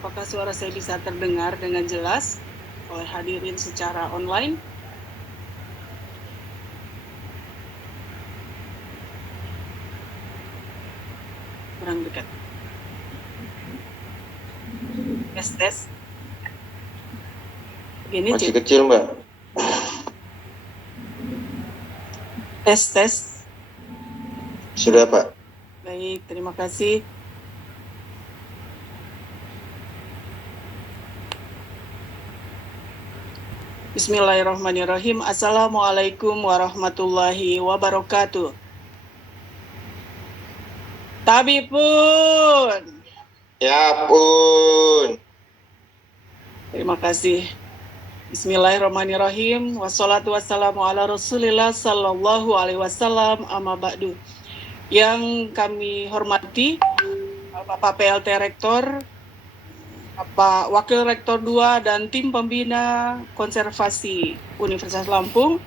Apakah suara saya bisa terdengar dengan jelas oleh hadirin secara online? Kurang dekat. Tes. Begini, masih kecil, Mbak. Tes. Sudah, Pak. Baik, terima kasih. Bismillahirrahmanirrahim. Assalamualaikum warahmatullahi wabarakatuh. Tabipun. Ya pun. Terima kasih. Bismillahirrahmanirrahim. Wassalatu wassalamu ala Rasulillah sallallahu alaihi wasallam, amma ba'du. Yang kami hormati Bapak PLT Rektor, Bapak Wakil Rektor 2 dan tim pembina konservasi Universitas Lampung,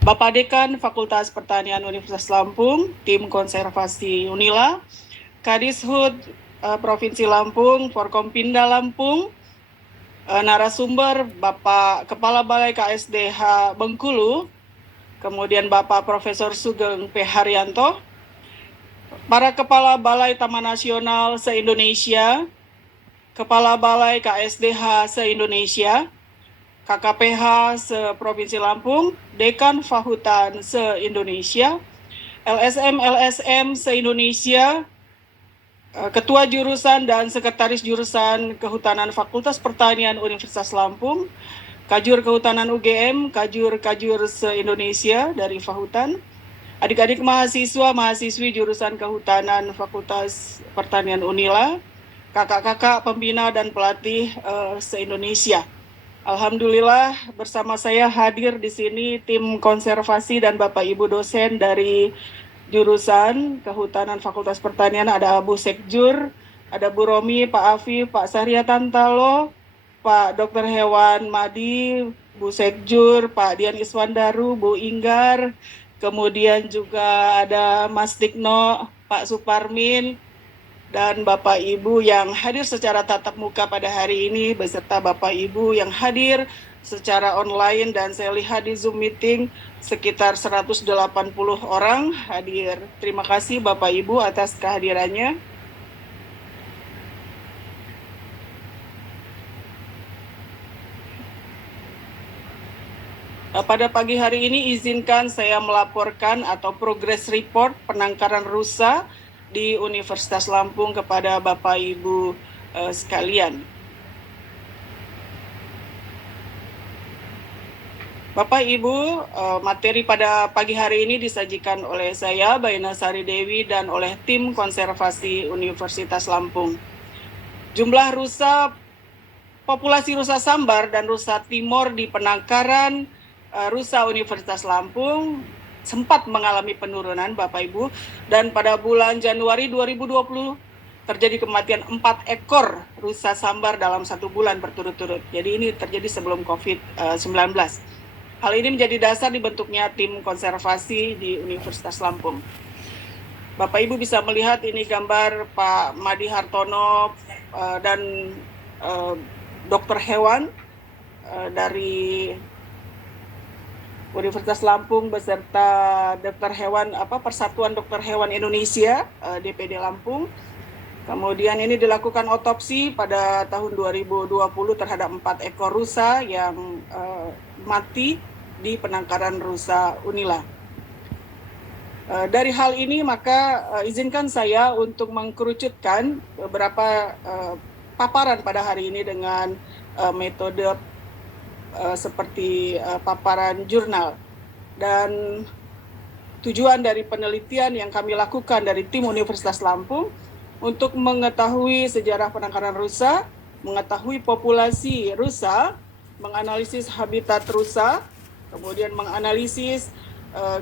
Bapak Dekan Fakultas Pertanian Universitas Lampung, tim konservasi Unila, Kadishub Provinsi Lampung, Forkompinda Lampung, narasumber Bapak Kepala Balai KSDH Bengkulu, kemudian Bapak Profesor Sugeng P. Haryanto, para Kepala Balai Taman Nasional se-Indonesia, Kepala Balai KSDH se-Indonesia, KKPH se-Provinsi Lampung, Dekan Fahutan se-Indonesia, LSM se-Indonesia, Ketua Jurusan dan Sekretaris Jurusan Kehutanan Fakultas Pertanian Universitas Lampung, Kajur Kehutanan UGM, Kajur se-Indonesia dari Fahutan, adik-adik mahasiswa-mahasiswi Jurusan Kehutanan Fakultas Pertanian Unila, kakak-kakak pembina dan pelatih se-Indonesia. Alhamdulillah bersama saya hadir di sini tim konservasi dan Bapak Ibu dosen dari Jurusan Kehutanan Fakultas Pertanian, ada Bu Sekjur, ada Bu Romi, Pak Afif, Pak Sarya Tantalo, Pak Dr. Hewan Madi, Bu Sekjur, Pak Dian Iswandaru, Bu Inggar, kemudian juga ada Mas Dikno, Pak Suparmin, dan Bapak Ibu yang hadir secara tatap muka pada hari ini, beserta Bapak Ibu yang hadir secara online, dan saya lihat di Zoom meeting sekitar 180 orang hadir. Terima kasih Bapak Ibu atas kehadirannya. Pada pagi hari ini izinkan saya melaporkan atau progress report penangkaran rusa di Universitas Lampung kepada Bapak Ibu sekalian. Bapak Ibu, materi pada pagi hari ini disajikan oleh saya, Baina Sari Dewi, dan oleh tim konservasi Universitas Lampung. Jumlah rusa, populasi rusa sambar dan rusa timur di penangkaran rusa Universitas Lampung sempat mengalami penurunan Bapak Ibu, dan pada bulan Januari 2020 terjadi kematian 4 ekor rusa sambar dalam 1 bulan berturut-turut. Jadi ini terjadi sebelum COVID-19. Hal ini menjadi dasar dibentuknya tim konservasi di Universitas Lampung. Bapak Ibu bisa melihat ini gambar Pak Madi Hartono dan Dr. Hewan dari Universitas Lampung beserta Dr. Hewan Persatuan Dokter Hewan Indonesia DPD Lampung. Kemudian ini dilakukan otopsi pada tahun 2020 terhadap 4 ekor rusa yang mati di penangkaran rusa Unila. Dari hal ini maka izinkan saya untuk mengkerucutkan beberapa paparan pada hari ini dengan metode seperti paparan jurnal. Dan tujuan dari penelitian yang kami lakukan dari tim Universitas Lampung untuk mengetahui sejarah penangkaran rusa, mengetahui populasi rusa, menganalisis habitat rusa, kemudian menganalisis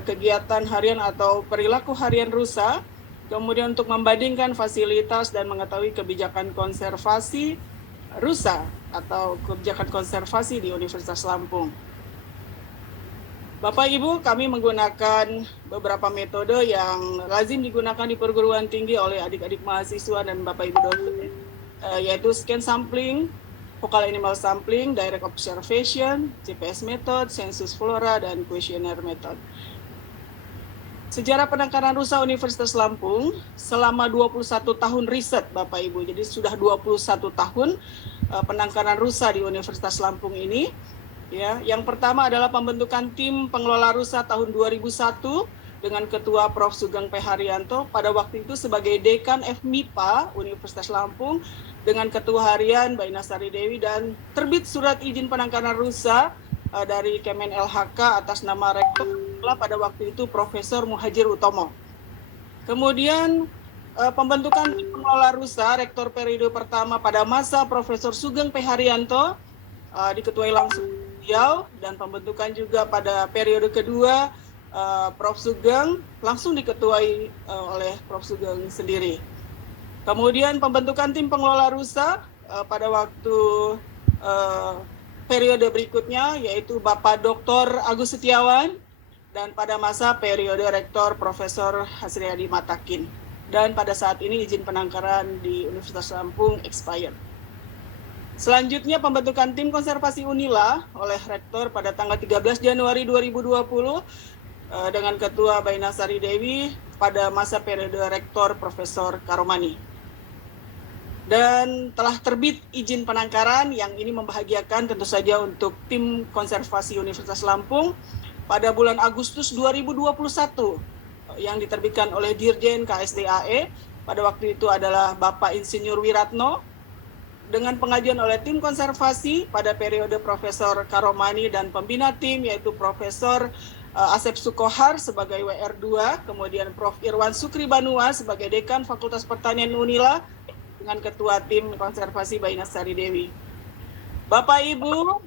kegiatan harian atau perilaku harian rusa, kemudian untuk membandingkan fasilitas dan mengetahui kebijakan konservasi rusa atau kebijakan konservasi di Universitas Lampung. Bapak Ibu, kami menggunakan beberapa metode yang lazim digunakan di perguruan tinggi oleh adik-adik mahasiswa dan Bapak Ibu dosen. yaitu scan sampling, focal animal sampling, direct observation, GPS method, census flora, dan questionnaire method. Sejarah penangkaran rusa Universitas Lampung selama 21 tahun riset Bapak Ibu. Jadi sudah 21 tahun penangkaran rusa di Universitas Lampung ini. Ya, yang pertama adalah pembentukan tim pengelola rusa tahun 2001 dengan Ketua Prof. Sugeng P. Haryanto pada waktu itu sebagai Dekan FMIPA Universitas Lampung dengan Ketua Harian Mbak Inasari Dewi, dan terbit surat izin penangkaran rusa dari Kemen LHK atas nama Rektor pada waktu itu Profesor Muhajir Utomo. Kemudian pembentukan tim pengelola rusa Rektor periode pertama pada masa Profesor Sugeng P. Haryanto diketuai langsung beliau, dan pembentukan juga pada periode kedua Prof. Sugeng langsung diketuai oleh Prof. Sugeng sendiri. Kemudian pembentukan tim pengelola rusa pada waktu periode berikutnya yaitu Bapak Dr. Agus Setiawan, dan pada masa periode Rektor Profesor Hasriyadi Matakin. Dan pada saat ini izin penangkaran di Universitas Lampung expired. Selanjutnya pembentukan tim konservasi Unila oleh Rektor pada tanggal 13 Januari 2020 dengan Ketua Mbak Inasari Dewi pada masa periode Rektor Profesor Karomani. Dan telah terbit izin penangkaran yang ini membahagiakan tentu saja untuk tim konservasi Universitas Lampung pada bulan Agustus 2021 yang diterbitkan oleh Dirjen KSDAE pada waktu itu adalah Bapak Insinyur Wiratno, dengan pengajuan oleh tim konservasi pada periode Profesor Karomani dan pembina tim yaitu Profesor Asep Sukohar sebagai WR2, kemudian Prof. Irwan Sukri Banua sebagai Dekan Fakultas Pertanian Unila dengan Ketua Tim Konservasi Mbak Inasari Dewi. Bapak Ibu,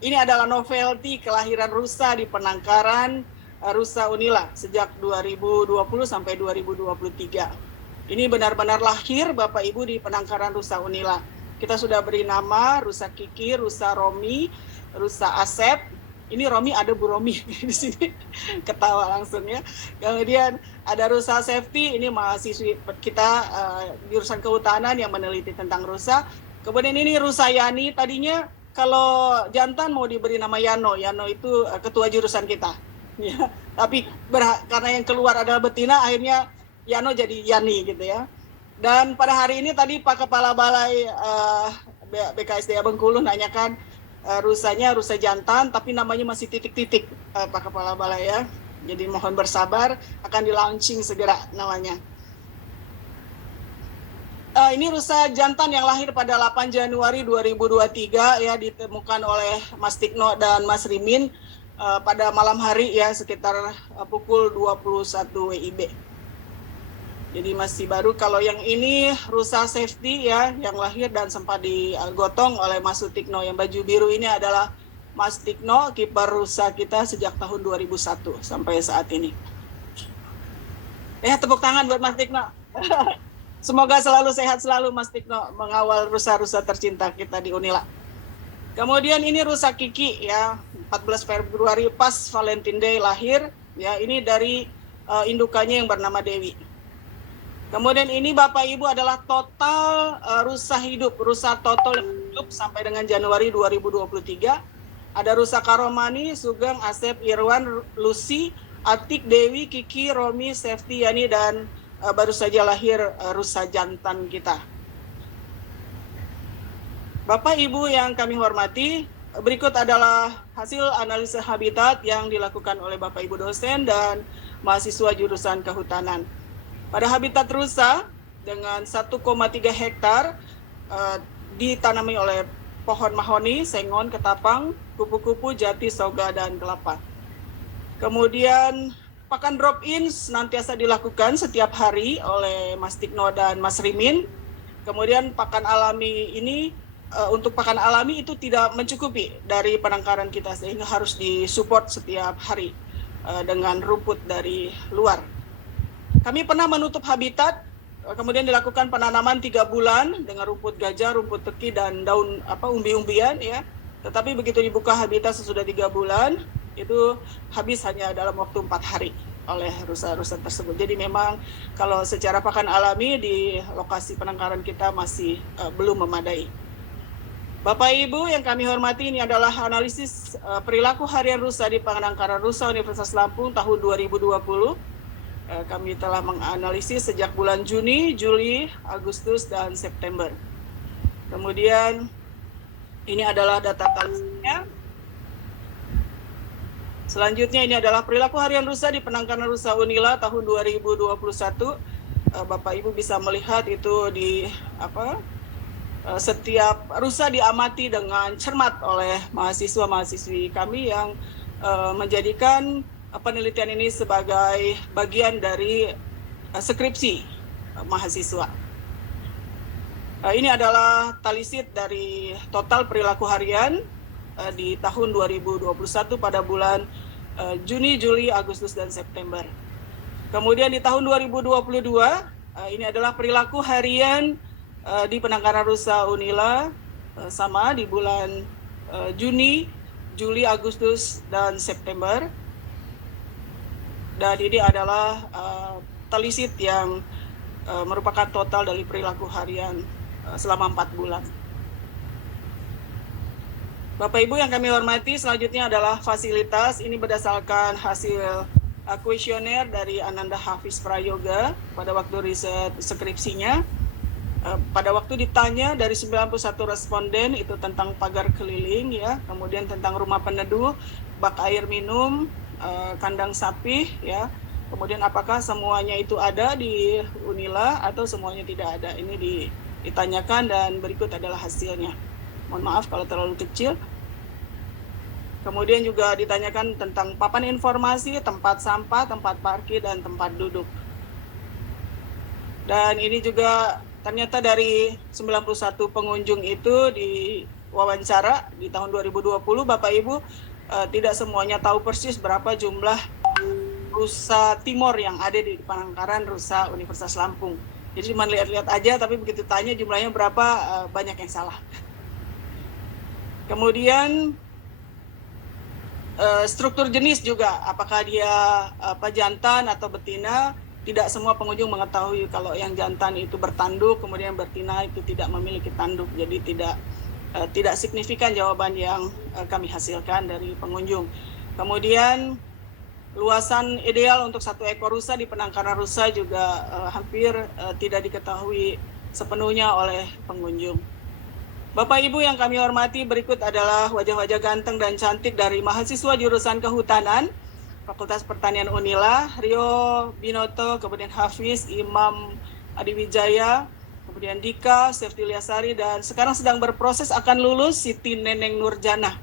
ini adalah novelty kelahiran rusa di penangkaran rusa Unila sejak 2020 sampai 2023. Ini benar-benar lahir Bapak Ibu di penangkaran rusa Unila. Kita sudah beri nama rusa Kiki, rusa Romi, rusa Asep. Ini Romi, ada Bu Romi di sini, ketawa langsung ya. Kemudian ada rusa Safety, ini mahasiswi kita jurusan kehutanan yang meneliti tentang rusa. Kemudian ini rusa Yani, tadinya kalau jantan mau diberi nama Yano, Yano itu ketua jurusan kita. Ya, tapi karena yang keluar adalah betina, akhirnya Yano jadi Yani gitu ya. Dan pada hari ini tadi Pak Kepala Balai BKSDA Bengkulu nanyakan rusanya rusa jantan, tapi namanya masih titik-titik Pak Kepala Balai ya. Jadi mohon bersabar, akan di-launching segera namanya. Ini rusa jantan yang lahir pada 8 Januari 2023 ya, ditemukan oleh Mas Tikno dan Mas Rimin pada malam hari ya, sekitar pukul 21 WIB. Jadi masih baru. Kalau yang ini rusa Safety ya, yang lahir dan sempat digotong oleh Mas Sutikno. Yang baju biru ini adalah Mas Tikno, kiper rusa kita sejak tahun 2001 sampai saat ini. Tepuk tangan buat Mas Tikno. Semoga selalu sehat selalu Mas Tikno mengawal rusa-rusa tercinta kita di Unila. Kemudian ini rusa Kiki ya, 14 Februari pas Valentine Day lahir ya, ini dari indukannya yang bernama Dewi. Kemudian ini Bapak Ibu adalah total rusa hidup, rusa total hidup sampai dengan Januari 2023. Ada rusa Karomani, Sugeng, Asep, Irwan, Lucy, Atik, Dewi, Kiki, Romi, Safety, Yani, dan baru saja lahir rusa jantan kita. Bapak Ibu yang kami hormati, berikut adalah hasil analisa habitat yang dilakukan oleh Bapak Ibu dosen dan mahasiswa jurusan kehutanan. Pada habitat rusa dengan 1,3 hektar ditanami oleh pohon mahoni, sengon, ketapang, kupu-kupu, jati, soga, dan kelapa. Kemudian pakan drop-in senantiasa dilakukan setiap hari oleh Mas Tikno dan Mas Rimin. Kemudian pakan alami ini, untuk pakan alami itu tidak mencukupi dari penangkaran kita, sehingga harus disupport setiap hari dengan rumput dari luar. Kami pernah menutup habitat, kemudian dilakukan penanaman 3 bulan dengan rumput gajah, rumput teki, dan daun umbi-umbian ya. Tetapi begitu dibuka habitat sesudah 3 bulan, itu habis hanya dalam waktu 4 hari. oleh rusa-rusa tersebut. Jadi memang kalau secara pakan alami di lokasi penangkaran kita masih belum memadai. Bapak Ibu yang kami hormati, ini adalah analisis perilaku harian rusa di penangkaran rusa Universitas Lampung tahun 2020. Kami telah menganalisis sejak bulan Juni, Juli, Agustus, dan September. Kemudian ini adalah data talisnya. Selanjutnya ini adalah perilaku harian rusa di penangkaran rusa Unila tahun 2021. Bapak Ibu bisa melihat itu di setiap rusa diamati dengan cermat oleh mahasiswa-mahasiswi kami yang menjadikan penelitian ini sebagai bagian dari skripsi mahasiswa. Ini adalah talisit dari total perilaku harian di tahun 2021 pada bulan Juni, Juli, Agustus, dan September. Kemudian di tahun 2022 ini adalah perilaku harian di penangkaran rusa Unila sama di bulan Juni, Juli, Agustus, dan September. Dan ini adalah talisit yang merupakan total dari perilaku harian selama 4 bulan. Bapak Ibu yang kami hormati, selanjutnya adalah fasilitas. Ini berdasarkan hasil kuesioner dari Ananda Hafiz Prayoga pada waktu riset skripsinya. Pada waktu ditanya dari 91 responden itu tentang pagar keliling ya, kemudian tentang rumah peneduh, bak air minum, kandang sapi ya. Kemudian apakah semuanya itu ada di Unila atau semuanya tidak ada. Ini ditanyakan dan berikut adalah hasilnya. Mohon maaf kalau terlalu kecil. Kemudian juga ditanyakan tentang papan informasi, tempat sampah, tempat parkir, dan tempat duduk. Dan ini juga ternyata dari 91 pengunjung itu di wawancara di tahun 2020, Bapak Ibu tidak semuanya tahu persis berapa jumlah rusa timor yang ada di penangkaran rusa Universitas Lampung. Jadi cuma lihat-lihat aja, tapi begitu tanya jumlahnya berapa, banyak yang salah. Kemudian struktur jenis juga, apakah dia jantan atau betina. Tidak semua pengunjung mengetahui kalau yang jantan itu bertanduk, kemudian betina itu tidak memiliki tanduk. Jadi tidak signifikan jawaban yang kami hasilkan dari pengunjung. Kemudian luasan ideal untuk satu ekor rusa di penangkaran rusa juga hampir tidak diketahui sepenuhnya oleh pengunjung. Bapak Ibu yang kami hormati, berikut adalah wajah-wajah ganteng dan cantik dari mahasiswa jurusan kehutanan Fakultas Pertanian Unila, Rio Binoto, kemudian Hafiz, Imam Adiwijaya, kemudian Dika, Seftilia-Sari, dan sekarang sedang berproses akan lulus Siti Neneng Nurjana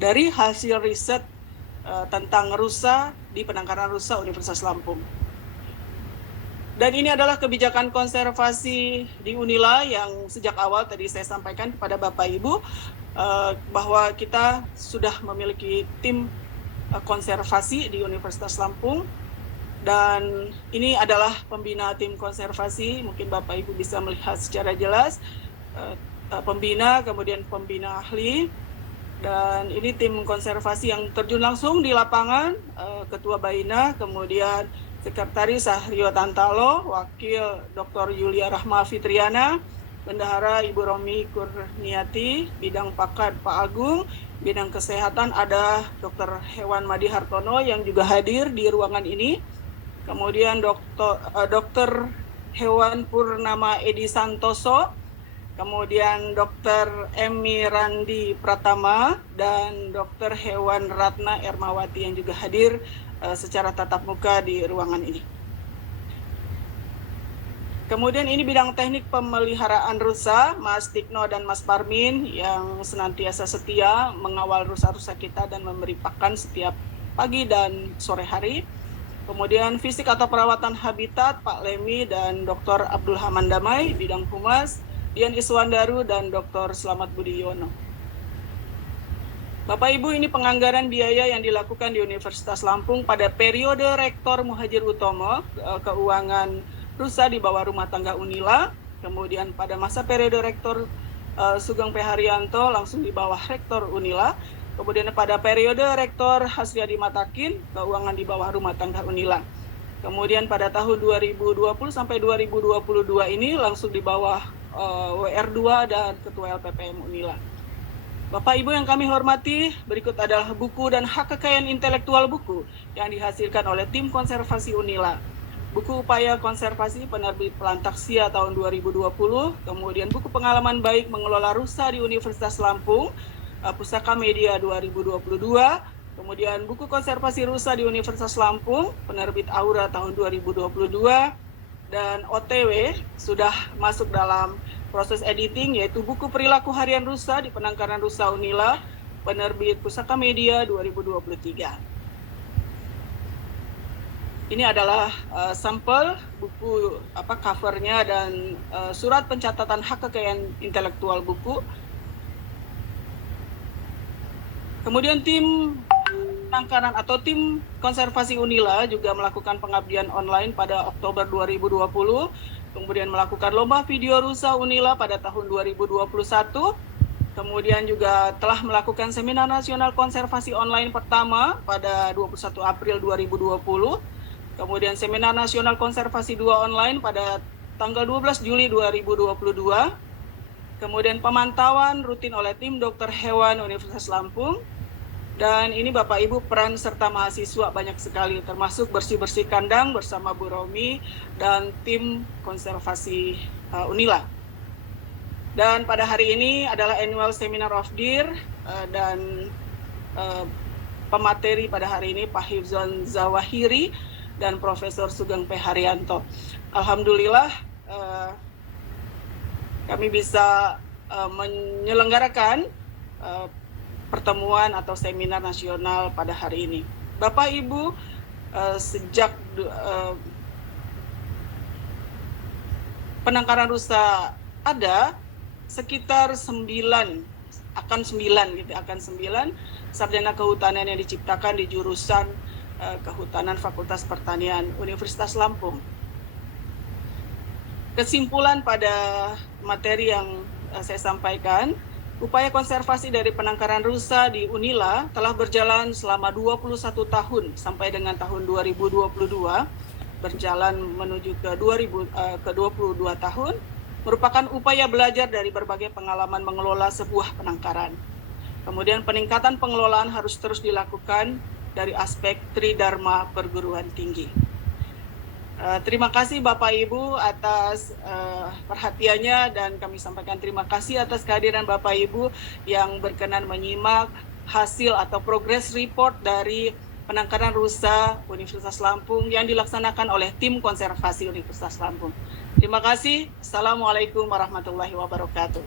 dari hasil riset tentang rusa di penangkaran rusa Universitas Lampung. Dan ini adalah kebijakan konservasi di Unila yang sejak awal tadi saya sampaikan kepada Bapak Ibu bahwa kita sudah memiliki tim konservasi di Universitas Lampung, dan ini adalah pembina tim konservasi. Mungkin Bapak Ibu bisa melihat secara jelas pembina, kemudian pembina ahli, dan ini tim konservasi yang terjun langsung di lapangan, Ketua Baina, kemudian Sekretaris Sahrio Tantalo, Wakil Dr. Yulia Rahma Fitriana, Bendahara Ibu Romi Kurniati, Bidang Pakad Pak Agung, Bidang Kesehatan ada Dr. Hewan Madi Hartono yang juga hadir di ruangan ini, kemudian Dr. Hewan Purnama Edi Santoso, kemudian Dr. Emi Randi Pratama, dan Dr. Hewan Ratna Ermawati yang juga hadir secara tatap muka di ruangan ini. Kemudian ini bidang teknik pemeliharaan rusa, Mas Tikno dan Mas Parmin yang senantiasa setia mengawal rusa-rusa kita dan memberi pakan setiap pagi dan sore hari. Kemudian fisik atau perawatan habitat, Pak Lemi dan Dr. Abdul Haman Damai, bidang humas, Dian Iswandaru dan Dr. Slamet Budiono. Bapak Ibu, ini penganggaran biaya yang dilakukan di Universitas Lampung pada periode Rektor Muhajir Utomo, keuangan rusa di bawah rumah tangga Unila, kemudian pada masa periode Rektor Sugeng P. Haryanto langsung di bawah Rektor Unila, Kemudian pada periode Rektor Hasriadi Matakin, keuangan di bawah rumah tangga Unila. Kemudian pada tahun 2020 sampai 2022 ini langsung di bawah WR2 dan Ketua LPPM Unila. Bapak Ibu yang kami hormati, berikut adalah buku dan hak kekayaan intelektual buku yang dihasilkan oleh tim konservasi Unila. Buku Upaya Konservasi penerbit Plantaksia tahun 2020, kemudian buku Pengalaman Baik Mengelola Rusa di Universitas Lampung, Pusaka Media 2022, kemudian buku Konservasi Rusa di Universitas Lampung, penerbit Aura tahun 2022, dan OTW sudah masuk dalam proses editing, yaitu buku Perilaku Harian Rusa di Penangkaran Rusa Unila, penerbit Pusaka Media 2023. Ini adalah sampel buku covernya dan surat pencatatan hak kekayaan intelektual buku. Kemudian tim penangkaran atau tim konservasi Unila juga melakukan pengabdian online pada Oktober 2020, kemudian melakukan lomba video rusa Unila pada tahun 2021, kemudian juga telah melakukan seminar nasional konservasi online pertama pada 21 April 2020, kemudian seminar nasional konservasi 2 online pada tanggal 12 Juli 2022, kemudian pemantauan rutin oleh tim dokter hewan Universitas Lampung. Dan ini Bapak Ibu peran serta mahasiswa banyak sekali, termasuk bersih-bersih kandang bersama Bu Romi dan tim konservasi Unila. Dan pada hari ini adalah Annual Seminar of Deer dan pemateri pada hari ini Pak Hifzon Zawahiri dan Profesor Sugeng P. Haryanto. Alhamdulillah kami bisa menyelenggarakan pertemuan atau seminar nasional pada hari ini. Bapak Ibu, sejak penangkaran rusa ada sekitar 9 sarjana kehutanan yang diciptakan di jurusan Kehutanan Fakultas Pertanian Universitas Lampung. Kesimpulan pada materi yang saya sampaikan, upaya konservasi dari penangkaran rusa di Unila telah berjalan selama 21 tahun sampai dengan tahun 2022, berjalan menuju ke 22 tahun, merupakan upaya belajar dari berbagai pengalaman mengelola sebuah penangkaran. Kemudian peningkatan pengelolaan harus terus dilakukan dari aspek Tridharma perguruan tinggi. Terima kasih Bapak Ibu atas perhatiannya, dan kami sampaikan terima kasih atas kehadiran Bapak Ibu yang berkenan menyimak hasil atau progress report dari penangkaran rusa Universitas Lampung yang dilaksanakan oleh tim konservasi Universitas Lampung. Terima kasih. Assalamualaikum warahmatullahi wabarakatuh.